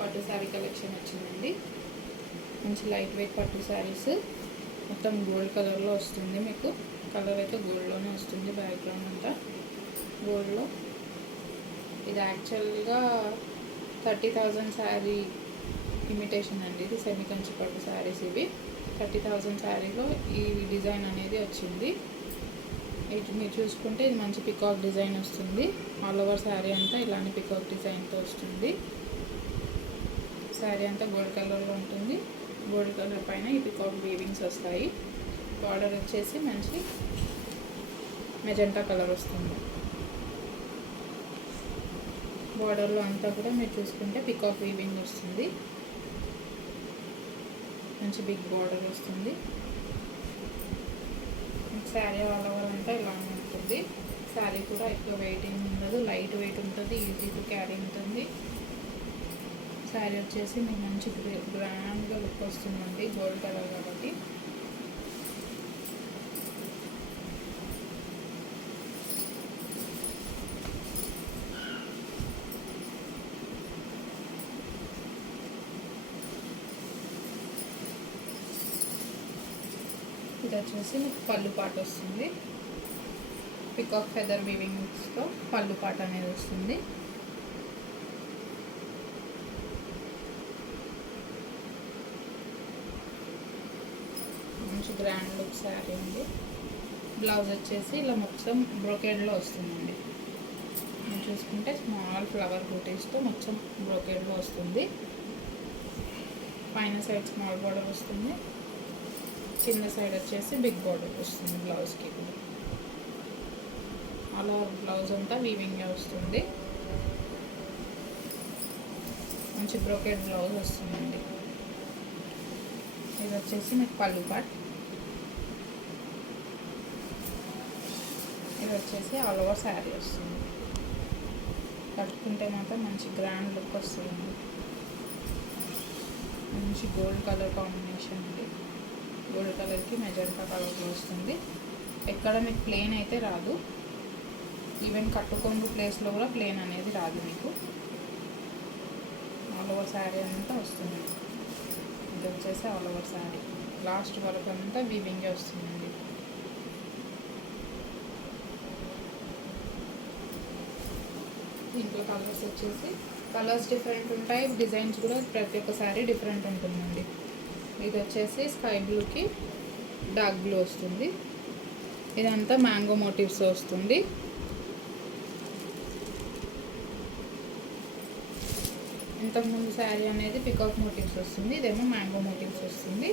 పట్టు శారీ కలెక్షన్ వచ్చిందండి. మంచి లైట్ వెయిట్ పట్టు శారీస్ మొత్తం గోల్డ్ కలర్లో వస్తుంది. మీకు కలర్ అయితే గోల్డ్లోనే వస్తుంది. బ్యాక్గ్రౌండ్ అంతా గోల్డ్లో. ఇది యాక్చువల్గా 30,000 శారీ ఇమిటేషన్ అండి. ఇది సెమీ కంచి పట్టు శారీస్. ఇవి 30,000 శారీలో ఈ డిజైన్ అనేది వచ్చింది. ఇటు మీరు చూసుకుంటే ఇది మంచి పికాక్ డిజైన్ వస్తుంది. ఆల్ ఓవర్ శారీ అంతా ఇలానే పికాక్ డిజైన్తో వస్తుంది. శారీ అంతా గోల్డ్ కలర్లో ఉంటుంది. గోల్డ్ కలర్ పైన ఈ పికాక్ వీవింగ్స్ వస్తాయి. బార్డర్ వచ్చేసి మంచి మెజెంటా కలర్ వస్తుంది. బార్డర్లో అంతా కూడా మీరు చూసుకుంటే పికాక్ వీవింగ్ వస్తుంది. మంచి బిగ్ బార్డర్ వస్తుంది. శారీ ఆల్ ఓవర్ అంతా ఇలానే ఉంటుంది. శారీ కూడా ఎక్కువ వెయిటింగ్ ఉండదు, లైట్ వెయిట్ ఉంటుంది, ఈజీ టు క్యారీ ఉంటుంది. శారీ వచ్చేసి మీకు మంచి గ్రాండ్గా లుక్ వస్తుందండి, గోల్డ్ కలర్ కాబట్టి. ఇది వచ్చేసి మీకు పళ్ళు పాట వస్తుంది. పికాక్ ఫెదర్ వీవింగ్స్తో పళ్ళు పాట అనేది వస్తుంది. మంచి గ్రాండ్ లుక్ శారీ అండి. బ్లౌజ్ వచ్చేసి ఇలా మొత్తం బ్రోకేడ్లో వస్తుందండి. మీరు చూసుకుంటే స్మాల్ ఫ్లవర్ బూటీస్తో మొత్తం బ్రోకేడ్లో వస్తుంది. పైన సైడ్ స్మాల్ బార్డర్ వస్తుంది, కింద సైడ్ వచ్చేసి బిగ్ బార్డర్ వస్తుంది బ్లౌజ్కి. అలా బ్లౌజ్ అంతా వీవింగ్గా వస్తుంది. మంచి బ్రోకెట్ బ్లౌజ్ వస్తుందండి. ఇది వచ్చేసి మీకు పళ్ళు పార్ట్. ఇది వచ్చేసి ఆల్ ఓవర్ శారీ వస్తుంది. కట్టుకుంటే మాత్రం మంచి గ్రాండ్ లుక్ వస్తుంది. మంచి గోల్డ్ కలర్ కాంబినేషన్ అండి. గోల్డ్ కలర్కి మెజెంటా కలర్లో వస్తుంది. ఎక్కడ మీకు ప్లేన్ అయితే రాదు. ఈవెన్ కట్టుకొంగు ప్లేస్లో కూడా ప్లేన్ అనేది రాదు మీకు. ఆల్ ఓవర్ శారీ అంతా వస్తుంది. ఇది వచ్చేసి ఆల్ ఓవర్ శారీ లాస్ట్ వరకు అంతా వీవింగే వస్తుందండి. దీంట్లో కలర్స్ వచ్చేసి కలర్స్ డిఫరెంట్ ఉంటాయి, డిజైన్స్ కూడా ప్రతి ఒక్క శారీ డిఫరెంట్ ఉంటుందండి. ఇది వచ్చేసి స్కై బ్లూకి డార్క్ బ్లూ వస్తుంది. ఇదంతా మ్యాంగో మోటివ్స్ వస్తుంది. ఇంతకుముందు శారీ అనేది పికాక్ మోటివ్స్ వస్తుంది, ఇదేమో మ్యాంగో మోటివ్స్ వస్తుంది.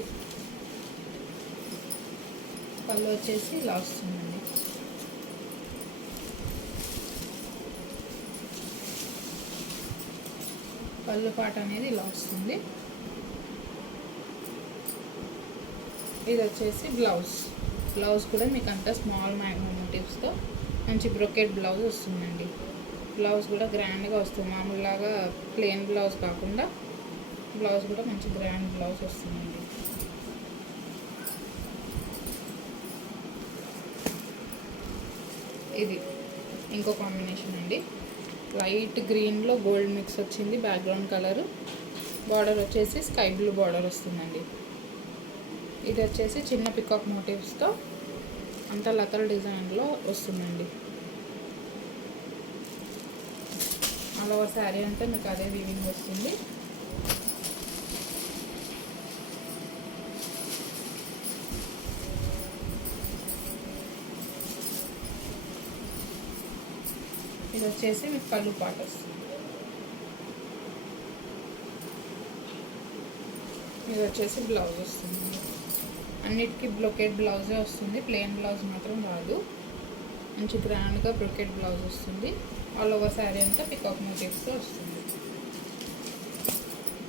పళ్ళు వచ్చేసి ఇలా వస్తుందండి. పళ్ళు పాట అనేది ఇలా వస్తుంది. ఇది వచ్చేసి బ్లౌజ్ కూడా మీకు అంతా స్మాల్ మ్యాంగో మోటివ్స్తో మంచి బ్రొకెట్ బ్లౌజ్ వస్తుందండి. బ్లౌజ్ కూడా గ్రాండ్గా వస్తుంది. మామూలులాగా ప్లెయిన్ బ్లౌజ్ కాకుండా బ్లౌజ్ కూడా మంచి గ్రాండ్ బ్లౌజ్ వస్తుందండి. ఇది ఇంకో కాంబినేషన్ అండి. లైట్ గ్రీన్లో గోల్డ్ మిక్స్ వచ్చింది బ్యాక్గ్రౌండ్ కలరు. బార్డర్ వచ్చేసి స్కై బ్లూ బార్డర్ వస్తుందండి. ఇది వచ్చేసి చిన్న పికాక్ మోటివ్స్తో అంతా లతల్ డిజైన్లో వస్తుందండి. ఆల్ ఓవర్ శారీ అంతా మీకు అదే వీవింగ్ వస్తుంది. ఇది వచ్చేసి మీకు పళ్ళు పాట వస్తుంది. ఇది వచ్చేసి బ్లౌజ్ వస్తుంది. అన్నిటికీ బ్రొకెట్ బ్లౌజే వస్తుంది, ప్లెయిన్ బ్లౌజ్ మాత్రం రాదు. మంచి గ్రాండ్గా బ్రొకెట్ బ్లౌజ్ వస్తుంది. ఆల్ ఓవర్ శారీ అంతా పికాక్ మోటివ్స్తో వస్తుంది.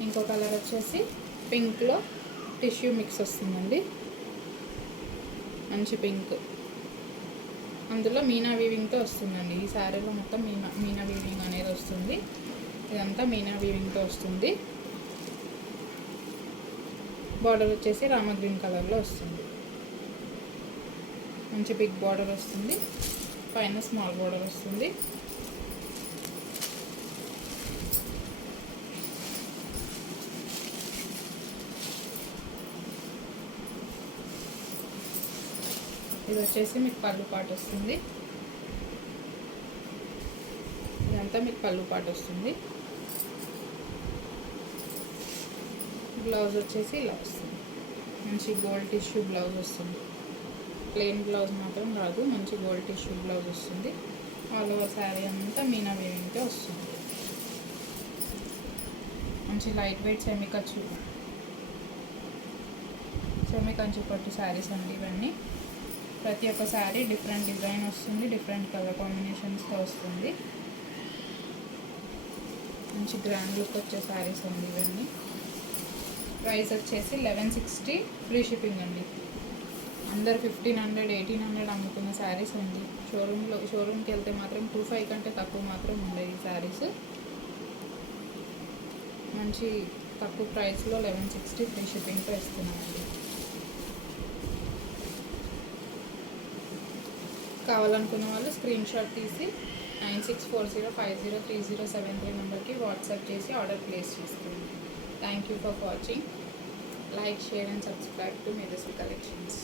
ఇంకో కలర్ వచ్చేసి పింక్లో టిష్యూ మిక్స్ వస్తుందండి. మంచి పింక్, అందులో మీనా వీవింగ్తో వస్తుందండి. ఈ శారీలో మొత్తం మీనా వీవింగ్ అనేది వస్తుంది. ఇదంతా మీనా వీవింగ్తో వస్తుంది. బార్డర్ వచ్చేసి రామ గ్రీన్ కలర్లో వస్తుంది. మంచి బిగ్ బార్డర్ వస్తుంది, పైన స్మాల్ బార్డర్ వస్తుంది. ఇది వచ్చేసి మీకు పళ్ళు పాటు వస్తుంది. ఇదంతా మీకు పళ్ళు పాటు వస్తుంది. బ్లౌజ్ వచ్చేసి ఇలా వస్తుంది. మంచి గోల్డ్ టిష్యూ బ్లౌజ్ వస్తుంది. ప్లెయిన్ బ్లౌజ్ మాత్రం రాదు, మంచి గోల్డ్ టిష్యూ బ్లౌజ్ వస్తుంది. ఆల్ ఓవర్ శారీ అంతా మీనా వేవింగ్తో వస్తుంది. మంచి లైట్ వెయిట్ సెమీ కంచి పట్టు శారీస్ అండి ఇవన్నీ. ప్రతి ఒక్క శారీ డిఫరెంట్ డిజైన్ వస్తుంది, డిఫరెంట్ కలర్ కాంబినేషన్స్తో వస్తుంది. మంచి గ్రాండ్ లుక్ వచ్చే శారీస్ అండి ఇవన్నీ. ప్రైస్ వచ్చేసి 1160 ఫ్రీ షిప్పింగ్ అండి. అందరు 1500, 1800 అమ్ముకున్న శారీస్ అండి. షోరూమ్కి వెళ్తే మాత్రం 25 కంటే తక్కువ మాత్రం ఉండేవి ఈ శారీస్. మంచి తక్కువ ప్రైస్లో 1160 ఫ్రీ షిప్పింగ్తో ఇస్తున్నామండి. కావాలనుకున్న వాళ్ళు స్క్రీన్ షాట్ తీసి 9640503073 నెంబర్కి వాట్సాప్ చేసి ఆర్డర్ ప్లేస్ చేసుకోండి. Thank you for watching. Like, share and subscribe to Medasvi Collections.